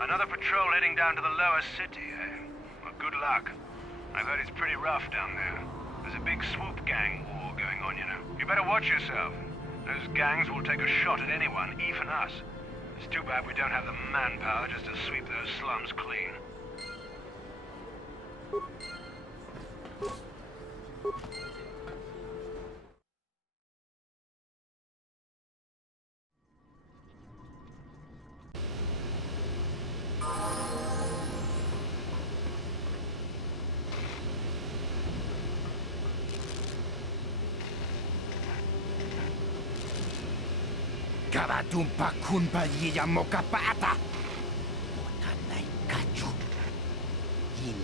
Another patrol heading down to the lower city, eh? Well, good luck. I've heard it's pretty rough down there. There's a big swoop gang war going on, you know. You better watch yourself. Those gangs will take a shot at anyone, even us. It's too bad we don't have the manpower just to sweep those slums clean. Karatumpa kunpa yiya mokapata. Otanay kachu. Yin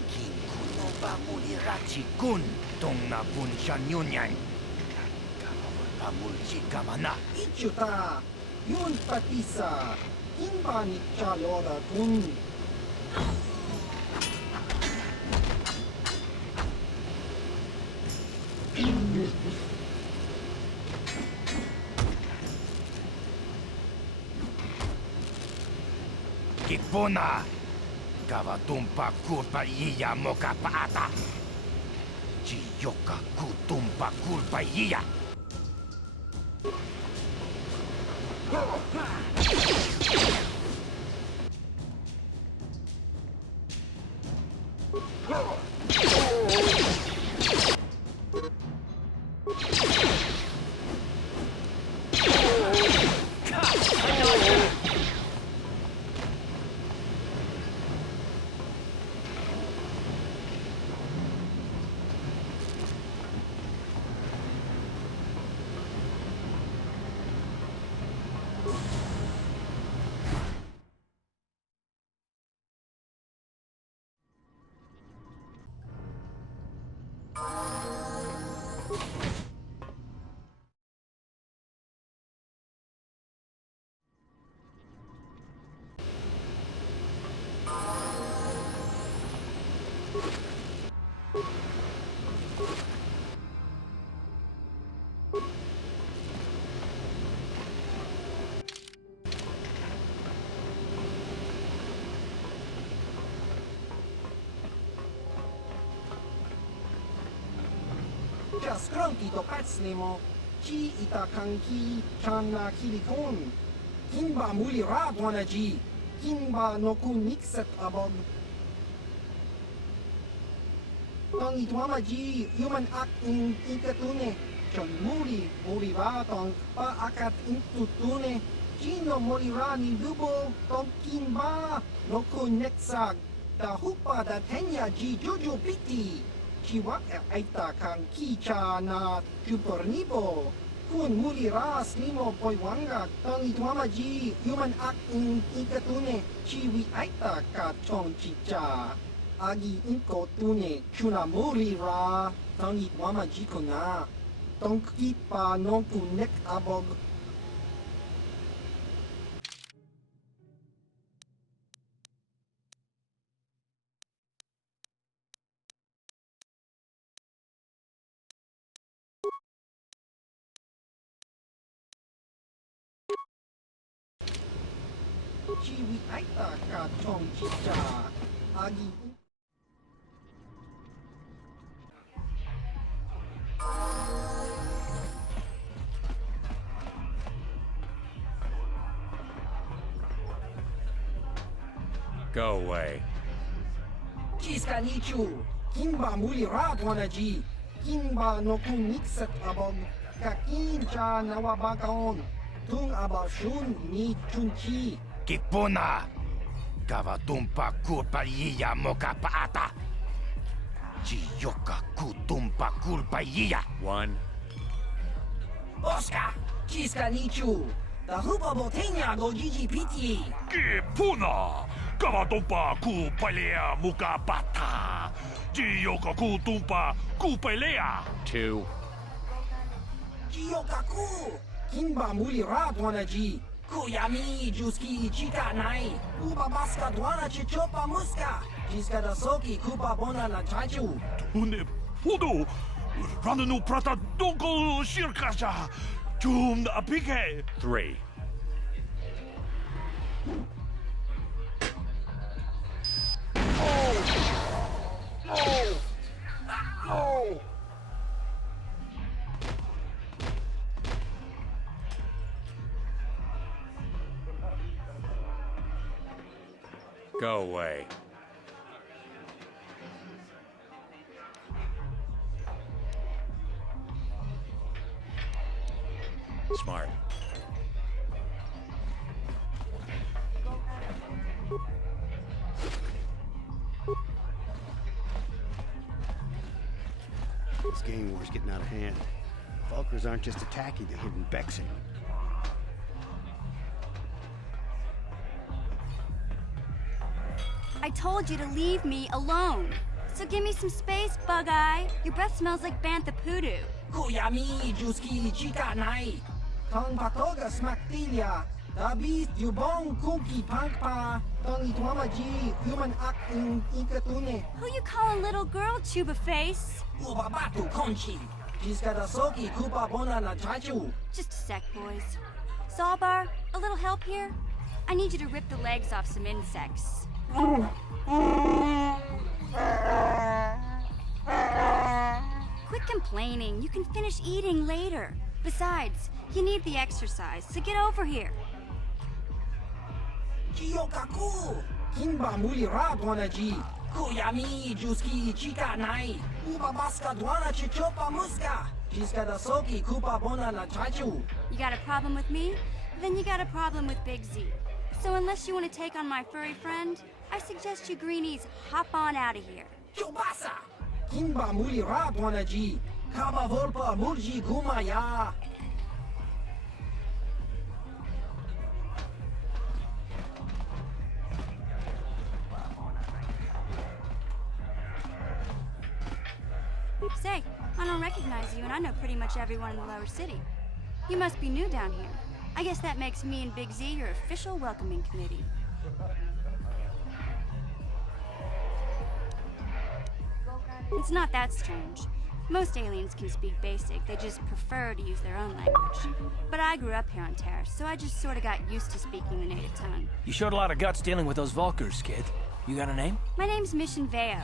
kuno ba mulirachi kun tong na bunshan yunyan. Kamawal pa mulchi kamana. Ichuta, yun patisa, inba ni chalora kun. Kipuna. Karatumpa kulpa yiya mokapata. Chiyoka kutumpa kulpa yiya. Skronki to pacnemo, chi ita kanki channa kilikon. Kimba muli radwana ji, kimba no kun mixet abog. Tong itwama ji, human act in ikatune. Chon muli ratong pa akat intutune. Chino molirani dubo, tong kimba no kun nexag. Da hupa da tenya ji juju piti. Chiwak aita kang kicha na chupornibo. Kun muli ras limo poiwanga tong itwama ji human act in ikatune chiwi aita ka chong chicha. Agi inko tune chuna muli ra tong itwama ji kuna. Tong kipa non kunek abog. Chiwi aita ka chong chicha. Agi Go away. Chiska nichu. Kimba muli radwana ji. Kimba no kun mixet abog. Kakincha nawabakaon. Tung abashun ni chunchi. Kipuna. Karatumpa kulpa yiya mokapata. Chiyoka kutumpa kulpa yiya. One. Oscar. Chiska nichu. The hupa botenya go gigi piti. Kipuna! Karatumpa kupalea mukapata! Jiyoka kutumpa kupalea! Two. Jiyokaku. Kimba muli radwana ji. Kuyami juski ichika nai. Uba baska dwana chichopa muska. Jiska da soki kupa bona na chachu. Tune pudu! Rananu prata doko shirkasha! Chum na apike! Three. Go away. Smart. This gang war's getting out of hand. Vulkars aren't just attacking the hidden Becks anymore. I told you to leave me alone. So give me some space, Bug-Eye. Your breath smells like bantha poodoo. Kuyami, Juski, Jedi Knights. Tong patoga smaktilia. Dabis yubong kuki pangpa. Tong itwamaji human ak ikatune. Who you calling little girl, Chuba Face? Ubabatu konchi. Jiskadasoki kupa bona na chachu. Just a sec, boys. Zalbar, a little help here? I need you to rip the legs off some insects. Quit complaining. You can finish eating later. Besides, you need the exercise, so get over here. Kiyokaku. Kinba muli radwana ji. Kuyami, Juski, Jedi Knights. Ubabaska dwana chichopa muska. Jiskadasoki kupa bona na chachu. You got a problem with me? Then you got a problem with Big Z. So unless you want to take on my furry friend, I suggest you greenies hop on out of here. Chubasa. Kinba muli radwana ji. Kaba volpa mulji gumaya. Say, I don't recognize you, and I know pretty much everyone in the lower city. You must be new down here. I guess that makes me and Big Z your official welcoming committee. It's not that strange. Most aliens can speak basic, they just prefer to use their own language. But I grew up here on Terra, so I just sort of got used to speaking the native tongue. You showed a lot of guts dealing with those Vulkars, kid. You got a name? My name's Mission Veo,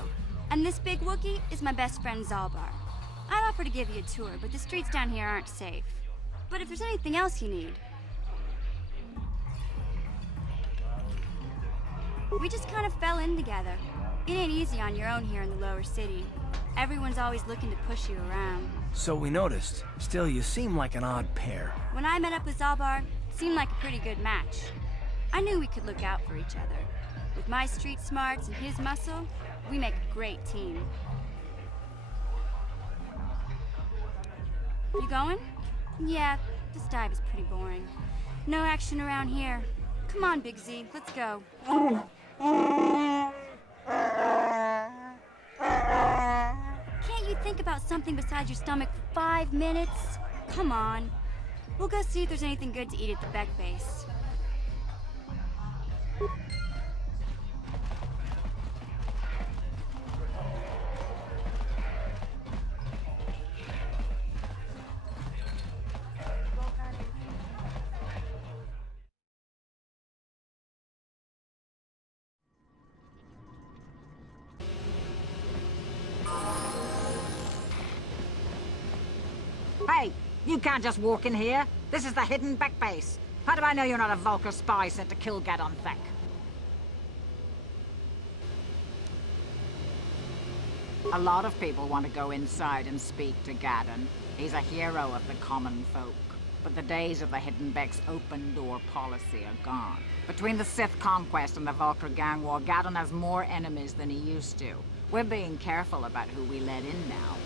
and this big Wookiee is my best friend Zalbar. I'd offer to give you a tour, but the streets down here aren't safe. But if there's anything else you need... We just kind of fell in together. It ain't easy on your own here in the lower city. Everyone's always looking to push you around. So we noticed. Still, you seem like an odd pair. When I met up with Zalbar, it seemed like a pretty good match. I knew we could look out for each other. With my street smarts and his muscle, we make a great team. You going? Yeah, this dive is pretty boring. No action around here. Come on, Big Z, let's go. Can't you think about something besides your stomach for 5 minutes? Come on. We'll go see if there's anything good to eat at the Beck base. Hey, you can't just walk in here. This is the hidden Beck base. How do I know you're not a Vulkar spy sent to kill Gadon Thek? A lot of people want to go inside and speak to Gadon. He's a hero of the common folk. But the days of the hidden Beck's open door policy are gone. Between the Sith conquest and the Vulkar gang war, Gadon has more enemies than he used to. We're being careful about who we let in now.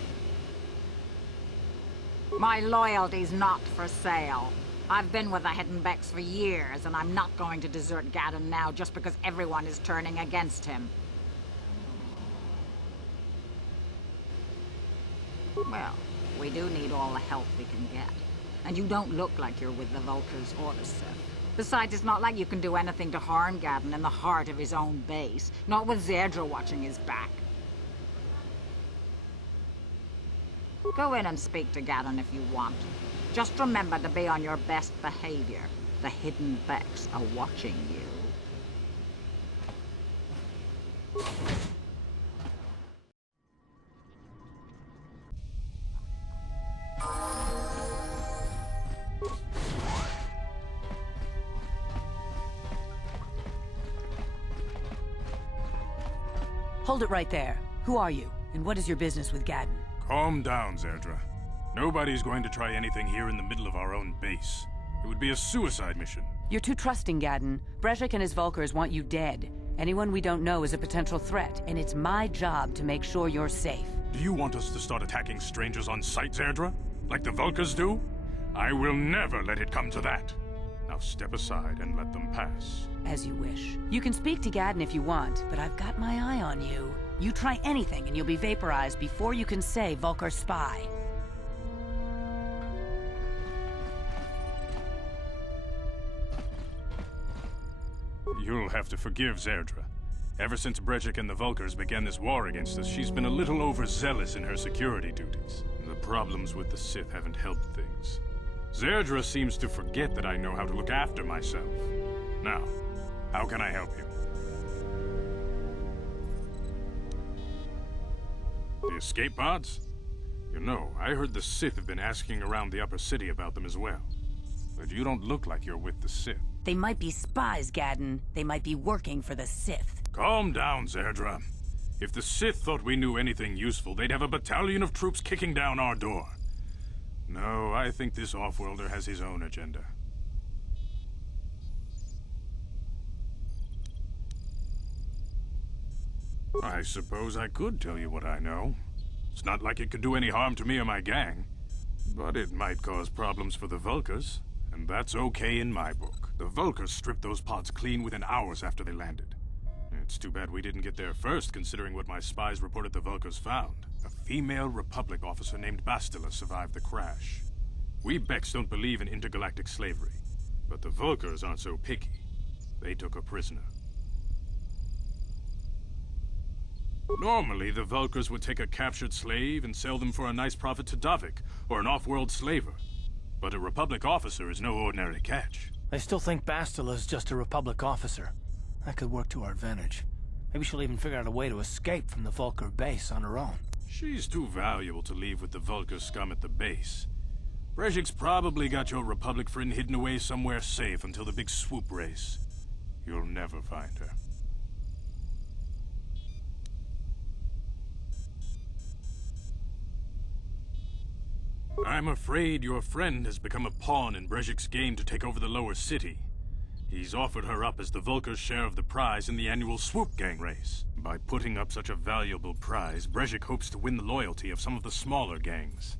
My loyalty's not for sale. I've been with the Hidden Becks for years, and I'm not going to desert Gadon now just because everyone is turning against him. Well, we do need all the help we can get. And you don't look like you're with the Vulkars or the Sith. Besides, it's not like you can do anything to harm Gadon in the heart of his own base. Not with Zedra watching his back. Go in and speak to Gadon if you want. Just remember to be on your best behavior. The Hidden Becks are watching you. Hold it right there. Who are you, and what is your business with Gaddon? Calm down, Zerdra. Nobody's going to try anything here in the middle of our own base. It would be a suicide mission. You're too trusting, Gaddon. Brezhik and his Vulkars want you dead. Anyone we don't know is a potential threat, and it's my job to make sure you're safe. Do you want us to start attacking strangers on sight, Zerdra? Like the Vulkars do? I will never let it come to that. Now step aside and let them pass. As you wish. You can speak to Gaddon if you want, but I've got my eye on you. You try anything and you'll be vaporized before you can say Vulkar spy. You'll have to forgive Zerdra. Ever since Brezhik and the Vulkars began this war against us, she's been a little overzealous in her security duties. The problems with the Sith haven't helped things. Zerdra seems to forget that I know how to look after myself. Now, how can I help you? The escape pods? You know, I heard the Sith have been asking around the upper city about them as well. But you don't look like you're with the Sith. They might be spies, Gaddon. They might be working for the Sith. Calm down, Zerdra. If the Sith thought we knew anything useful, they'd have a battalion of troops kicking down our door. No, I think this off-worlder has his own agenda. I suppose I could tell you what I know. It's not like it could do any harm to me or my gang. But it might cause problems for the Vulkars, and that's okay in my book. The Vulkars stripped those pods clean within hours after they landed. It's too bad we didn't get there first, considering what my spies reported the Vulkars found. A female Republic officer named Bastila survived the crash. We Beks don't believe in intergalactic slavery, but the Vulkars aren't so picky. They took her prisoner. Normally, the Vulkars would take a captured slave and sell them for a nice profit to Davik, or an off-world slaver. But a Republic officer is no ordinary catch. I still think Bastila's just a Republic officer. That could work to our advantage. Maybe she'll even figure out a way to escape from the Vulkar base on her own. She's too valuable to leave with the Vulkar scum at the base. Brezhik's probably got your Republic friend hidden away somewhere safe until the big swoop race. You'll never find her. I'm afraid your friend has become a pawn in Brezhik's game to take over the lower city. He's offered her up as the Vulkar's share of the prize in the annual Swoop Gang race. By putting up such a valuable prize, Brezhik hopes to win the loyalty of some of the smaller gangs.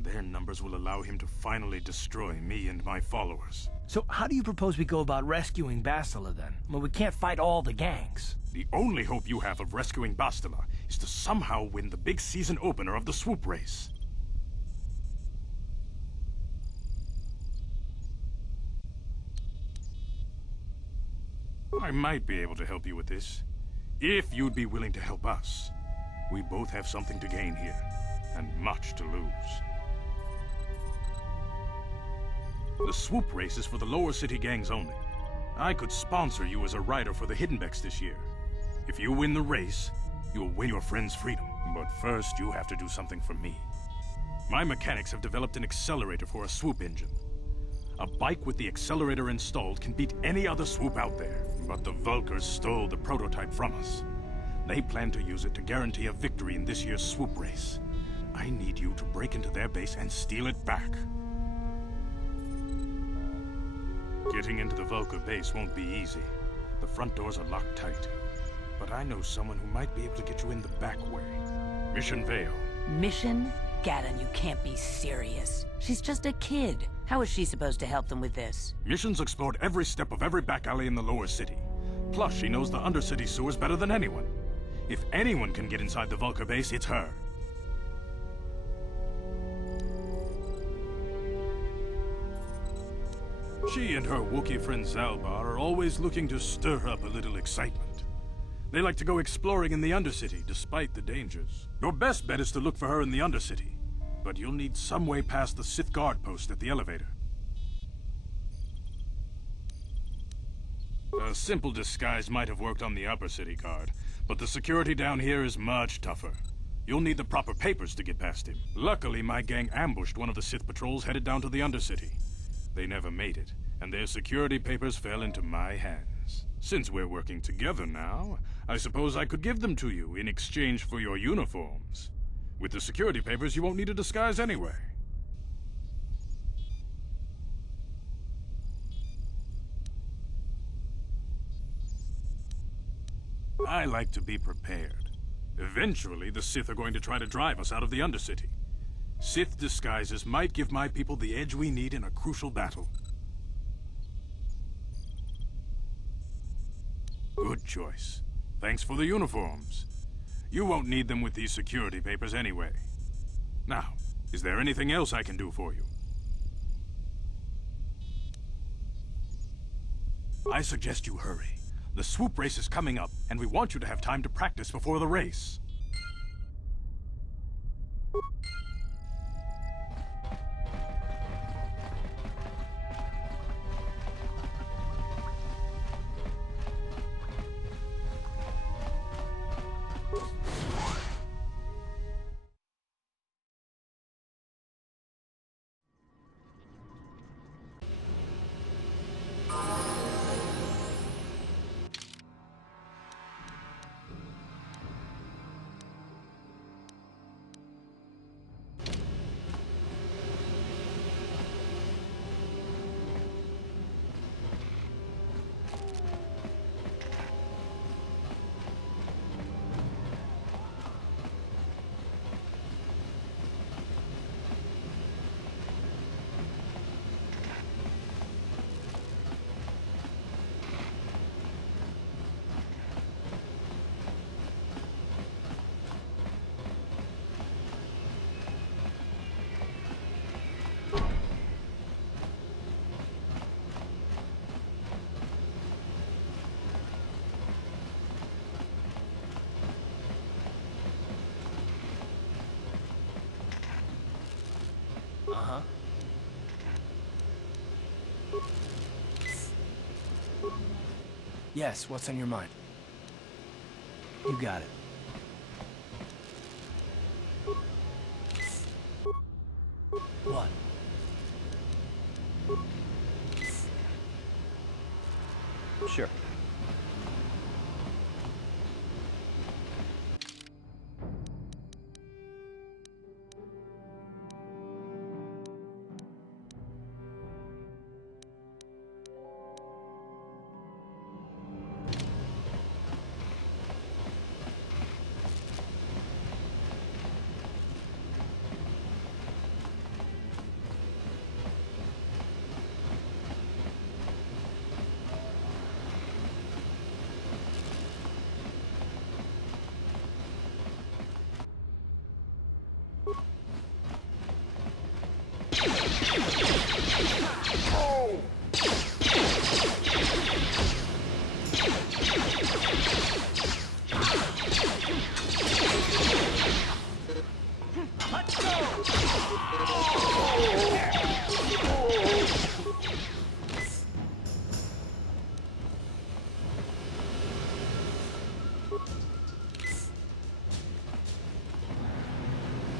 Their numbers will allow him to finally destroy me and my followers. So how do you propose we go about rescuing Bastila then? Well, we can't fight all the gangs. The only hope you have of rescuing Bastila is to somehow win the big season opener of the Swoop race. I might be able to help you with this, if you'd be willing to help us. We both have something to gain here, and much to lose. The swoop race is for the lower city gangs only. I could sponsor you as a rider for the Hidden Beks this year. If you win the race, you'll win your friend's freedom. But first, you have to do something for me. My mechanics have developed an accelerator for a swoop engine. A bike with the accelerator installed can beat any other swoop out there. But the Vulkars stole the prototype from us. They plan to use it to guarantee a victory in this year's swoop race. I need you to break into their base and steal it back. Getting into the Vulkar base won't be easy. The front doors are locked tight. But I know someone who might be able to get you in the back way. Mission Vale. Mission? Gaddon, you can't be serious. She's just a kid. How is she supposed to help them with this? Mission's explored every step of every back alley in the lower city. Plus, she knows the undercity sewers better than anyone. If anyone can get inside the Vulkar base, it's her. She and her Wookiee friend Zalbar are always looking to stir up a little excitement. They like to go exploring in the Undercity, despite the dangers. Your best bet is to look for her in the Undercity, but you'll need some way past the Sith guard post at the elevator. A simple disguise might have worked on the Upper City guard, but the security down here is much tougher. You'll need the proper papers to get past him. Luckily, my gang ambushed one of the Sith patrols headed down to the Undercity. They never made it, and their security papers fell into my hands. weapons. Since we're working together now, I suppose I could give them to you in exchange for your uniforms. With the security papers, you won't need a disguise anyway. I like to be prepared. Eventually, the Sith are going to try to drive us out of the Undercity. Sith disguises might give my people the edge we need in a crucial battle. Good choice. Thanks for the uniforms. You won't need them with these security papers anyway. Now, is there anything else I can do for you? I suggest you hurry. The swoop race is coming up, and we want you to have time to practice before the race. Uh-huh. Yes, what's on your mind? You got it. What? Sure.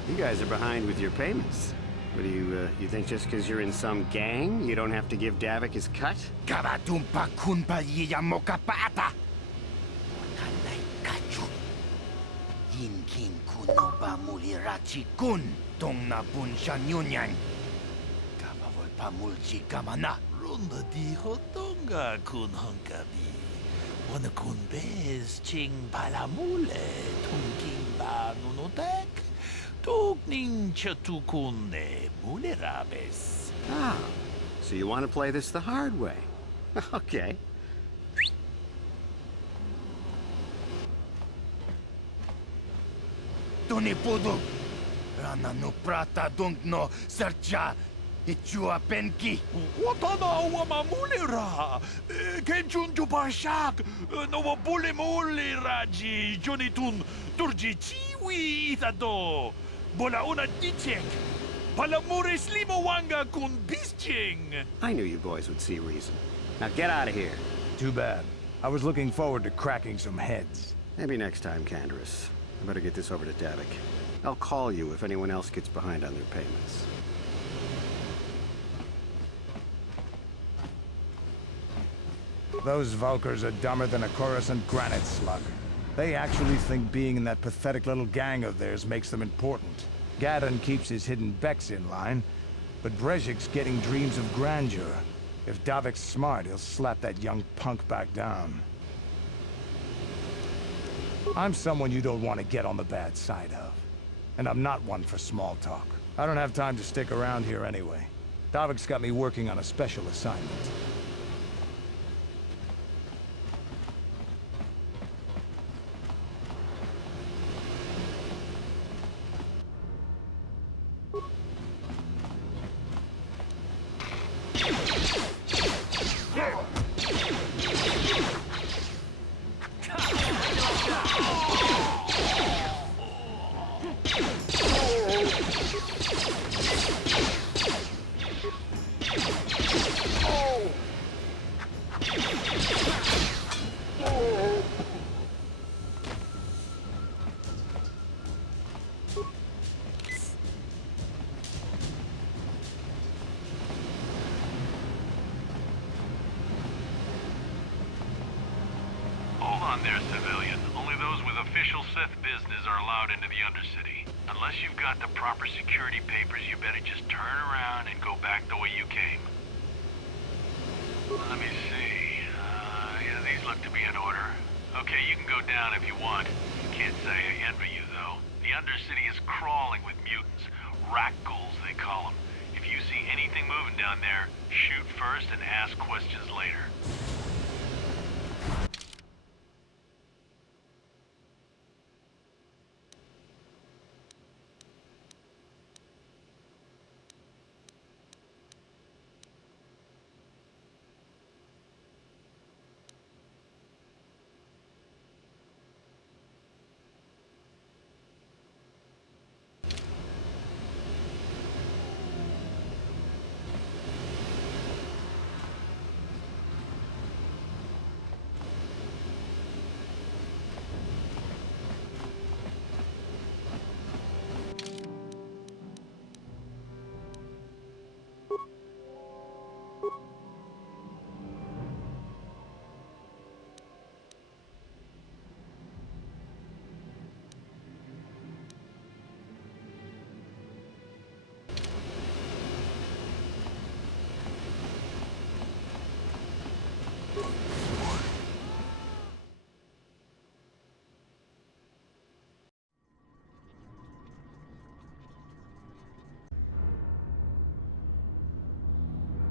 You guys are behind with your payments. What do you think just because you're in some gang, you don't have to give Davik his cut? Gavatumpa kunpa yiya mokapaata. Kanay kachu. Yinkin kuno ba mulirachi kun. Tong na bunshan yunyan. Gavavol pa mulchi kamana. Runda dijo tonga kun honkabi. Wana kun bez ching palamule. Tungking ba nunotek. Tugning chatukune mulerabes. Ah, so you want to play this the hard way? Okay. Tuni pudu. Rana no prata dunk no sercha. Ichua penki. Watana wamamulera. Kenchun jupashak. No wabule muleraji. Jonitun durji chiwi itado. Bola una dichek. Palamures limo wanga kun bisching. I knew you boys would see reason. Now get out of here. Too bad. I was looking forward to cracking some heads. Maybe next time, Canderous. I better get this over to Davik. I'll call you if anyone else gets behind on their payments. Those Vulkars are dumber than a Coruscant granite slug. They actually think being in that pathetic little gang of theirs makes them important. Gadon keeps his hidden Becks in line, but Brezhik's getting dreams of grandeur. If Davik's smart, he'll slap that young punk back down. I'm someone you don't want to get on the bad side of. And I'm not one for small talk. I don't have time to stick around here anyway. Davik's got me working on a special assignment. Hold on there, civilian. Only those with official Sith business are allowed into the Undercity. Unless you've got the proper security papers, you better just turn around and go back the way you came. Let me see. Yeah, these look to be in order. Okay, you can go down if you want. Can't say I envy you, though. The Undercity is crawling with mutants. Rat ghouls, they call them. If you see anything moving down there, shoot first and ask questions later.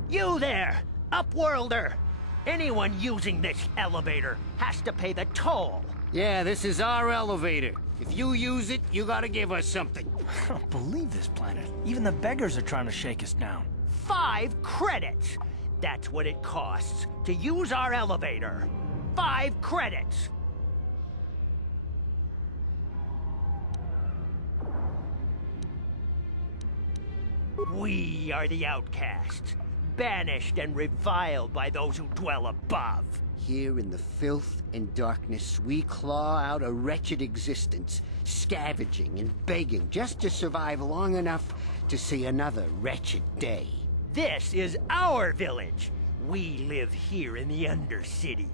You there, Upworlder! Anyone using this elevator has to pay the toll. Yeah, this is our elevator. If you use it, you gotta give us something. I don't believe this planet. Even the beggars are trying to shake us down. 5 credits! That's what it costs to use our elevator. 5 credits! We are the outcasts, banished and reviled by those who dwell above. Here in the filth and darkness, we claw out a wretched existence, scavenging and begging just to survive long enough to see another wretched day. This is our village. We live here in the Undercity.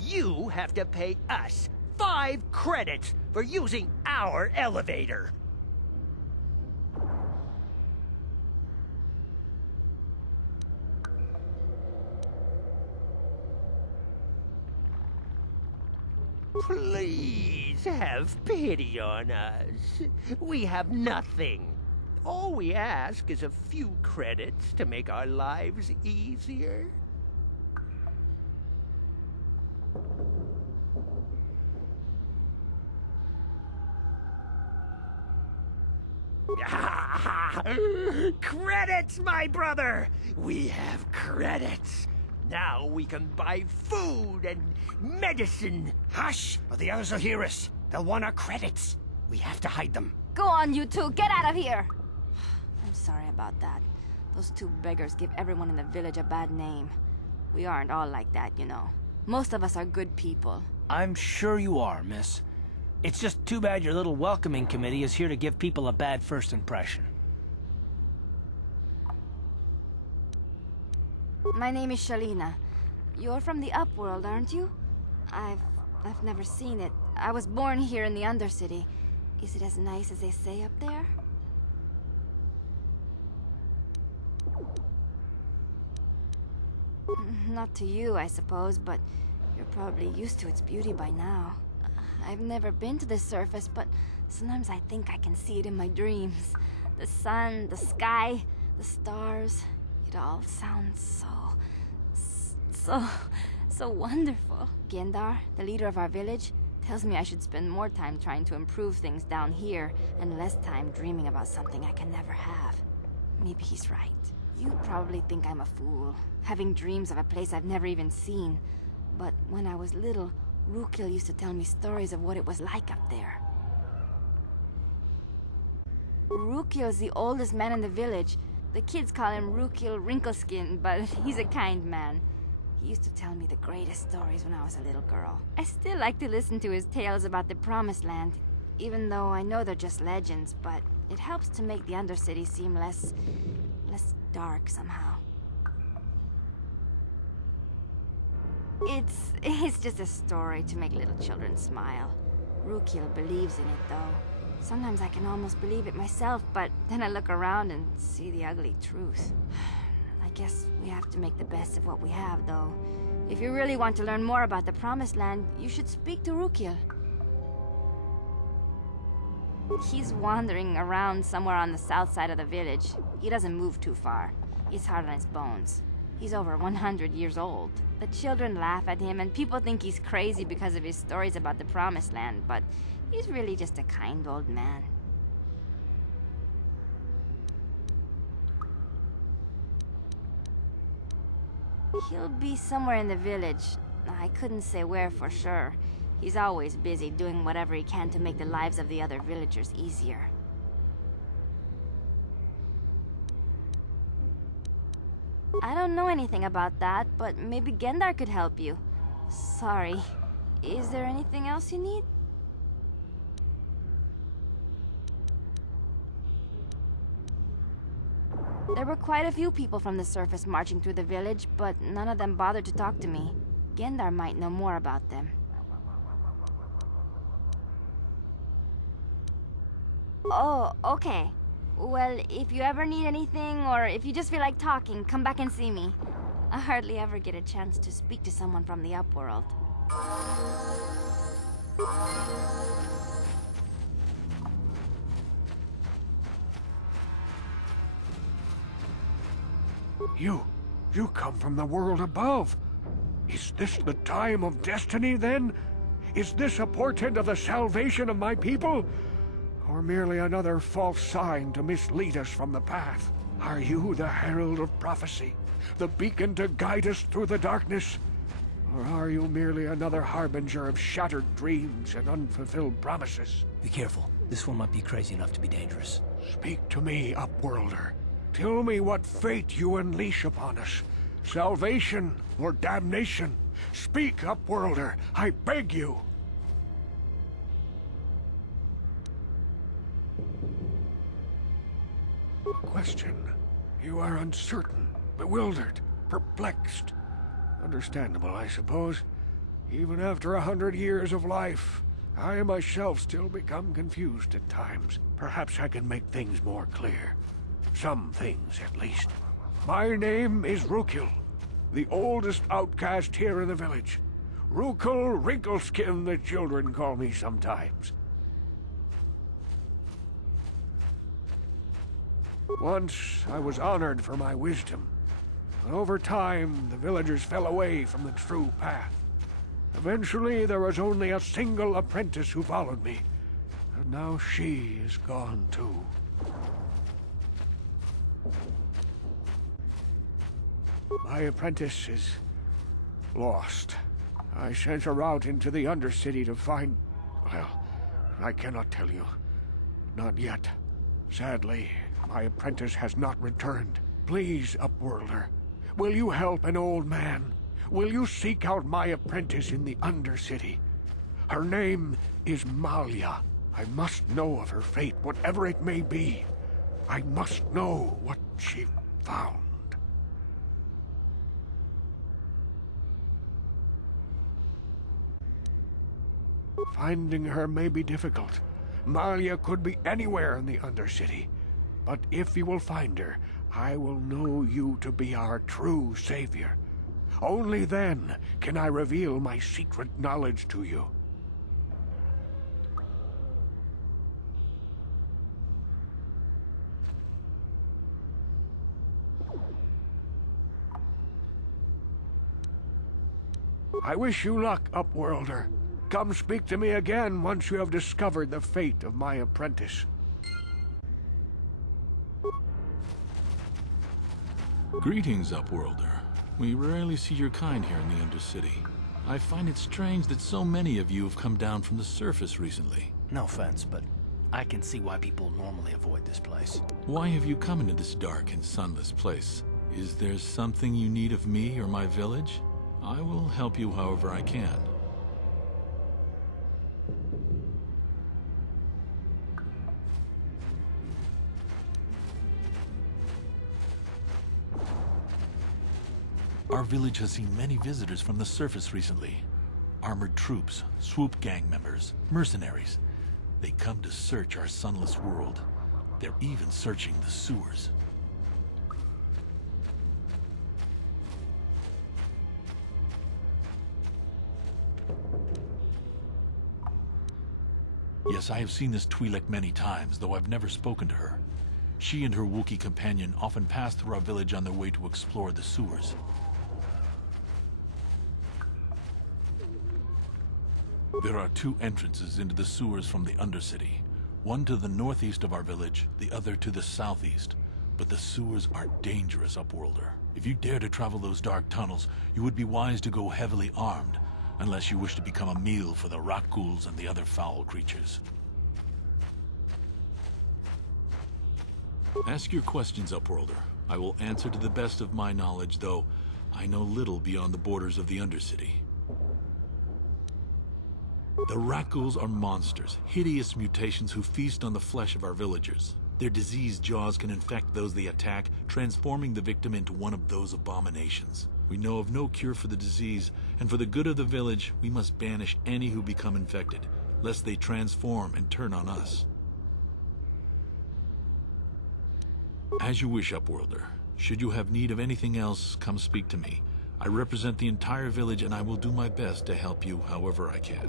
You have to pay us 5 credits for using our elevator. Please have pity on us. We have nothing. All we ask is a few credits to make our lives easier. Credits, my brother! We have credits. Now we can buy food and medicine. Hush, or the others will hear us. They'll want our credits. We have to hide them. Go on, you two. Get out of here. I'm sorry about that. Those 2 beggars give everyone in the village a bad name. We aren't all like that, you know. Most of us are good people. I'm sure you are, miss. It's just too bad your little welcoming committee is here to give people a bad first impression. My name is Shalina. You're from the Upworld, aren't you? I've never seen it. I was born here in the Undercity. Is it as nice as they say up there? Not to you, I suppose, but you're probably used to its beauty by now. I've never been to the surface, but sometimes I think I can see it in my dreams. The sun, the sky, the stars. It all sounds so wonderful. Gendar, the leader of our village, tells me I should spend more time trying to improve things down here and less time dreaming about something I can never have. Maybe he's right. You probably think I'm a fool, having dreams of a place I've never even seen. But when I was little, Rukil used to tell me stories of what it was like up there. Rukil's the oldest man in the village. The kids call him Rukil Wrinkleskin, but he's a kind man. He used to tell me the greatest stories when I was a little girl. I still like to listen to his tales about the Promised Land, even though I know they're just legends, but it helps to make the Undercity seem less dark somehow. It's just a story to make little children smile. Rukil believes in it, though. Sometimes I can almost believe it myself, but then I look around and see the ugly truth. I guess we have to make the best of what we have, though. If you really want to learn more about the Promised Land, you should speak to Rukil. He's wandering around somewhere on the south side of the village. He doesn't move too far. He's hard on his bones. He's over 100 years old. The children laugh at him, and people think he's crazy because of his stories about the Promised Land, but he's really just a kind old man. He'll be somewhere in the village. I couldn't say where for sure. He's always busy doing whatever he can to make the lives of the other villagers easier. I don't know anything about that, but maybe Gendar could help you. Sorry. Is there anything else you need? There were quite a few people from the surface marching through the village, but none of them bothered to talk to me. Gendar might know more about them. Oh, okay. Well, if you ever need anything, or if you just feel like talking, come back and see me. I hardly ever get a chance to speak to someone from the Upworld. You come from the world above. Is this the time of destiny, then? Is this a portent of the salvation of my people? Or merely another false sign to mislead us from the path? Are you the herald of prophecy, the beacon to guide us through the darkness? Or are you merely another harbinger of shattered dreams and unfulfilled promises? Be careful. This one might be crazy enough to be dangerous. Speak to me, Upworlder. Tell me what fate you unleash upon us. Salvation or damnation? Speak, Upworlder, I beg you. Question. You are uncertain, bewildered, perplexed. Understandable, I suppose. Even after 100 years of life, I myself still become confused at times. Perhaps I can make things more clear. Some things, at least. My name is Rukil, the oldest outcast here in the village. Rukil Wrinkleskin, the children call me sometimes. Once, I was honored for my wisdom. But over time, the villagers fell away from the true path. Eventually, there was only a single apprentice who followed me. And now she is gone too. My apprentice is lost. I sent her out into the Undercity to find... well, I cannot tell you. Not yet. Sadly, my apprentice has not returned. Please, Upworlder, will you help an old man? Will you seek out my apprentice in the Undercity? Her name is Malia. I must know of her fate, whatever it may be. I must know what she found. Finding her may be difficult. Malia could be anywhere in the Undercity. But if you will find her, I will know you to be our true savior. Only then can I reveal my secret knowledge to you. I wish you luck, Upworlder. Come speak to me again once you have discovered the fate of my apprentice. Greetings, Upworlder. We rarely see your kind here in the Undercity. I find it strange that so many of you have come down from the surface recently. No offense, but I can see why people normally avoid this place. Why have you come into this dark and sunless place? Is there something you need of me or my village? I will help you however I can. Our village has seen many visitors from the surface recently. Armored troops, swoop gang members, mercenaries. They come to search our sunless world. They're even searching the sewers. Yes, I have seen this Twi'lek many times, though I've never spoken to her. She and her Wookiee companion often pass through our village on their way to explore the sewers. There are two entrances into the sewers from the Undercity. One to the northeast of our village, the other to the southeast. But the sewers are dangerous, Upworlder. If you dare to travel those dark tunnels, you would be wise to go heavily armed, unless you wish to become a meal for the Rakghouls and the other foul creatures. Ask your questions, Upworlder. I will answer to the best of my knowledge, though I know little beyond the borders of the Undercity. The Rakghouls are monsters, hideous mutations who feast on the flesh of our villagers. Their diseased jaws can infect those they attack, transforming the victim into one of those abominations. We know of no cure for the disease, and for the good of the village, we must banish any who become infected, lest they transform and turn on us. As you wish, Upworlder. Should you have need of anything else, come speak to me. I represent the entire village, and I will do my best to help you however I can.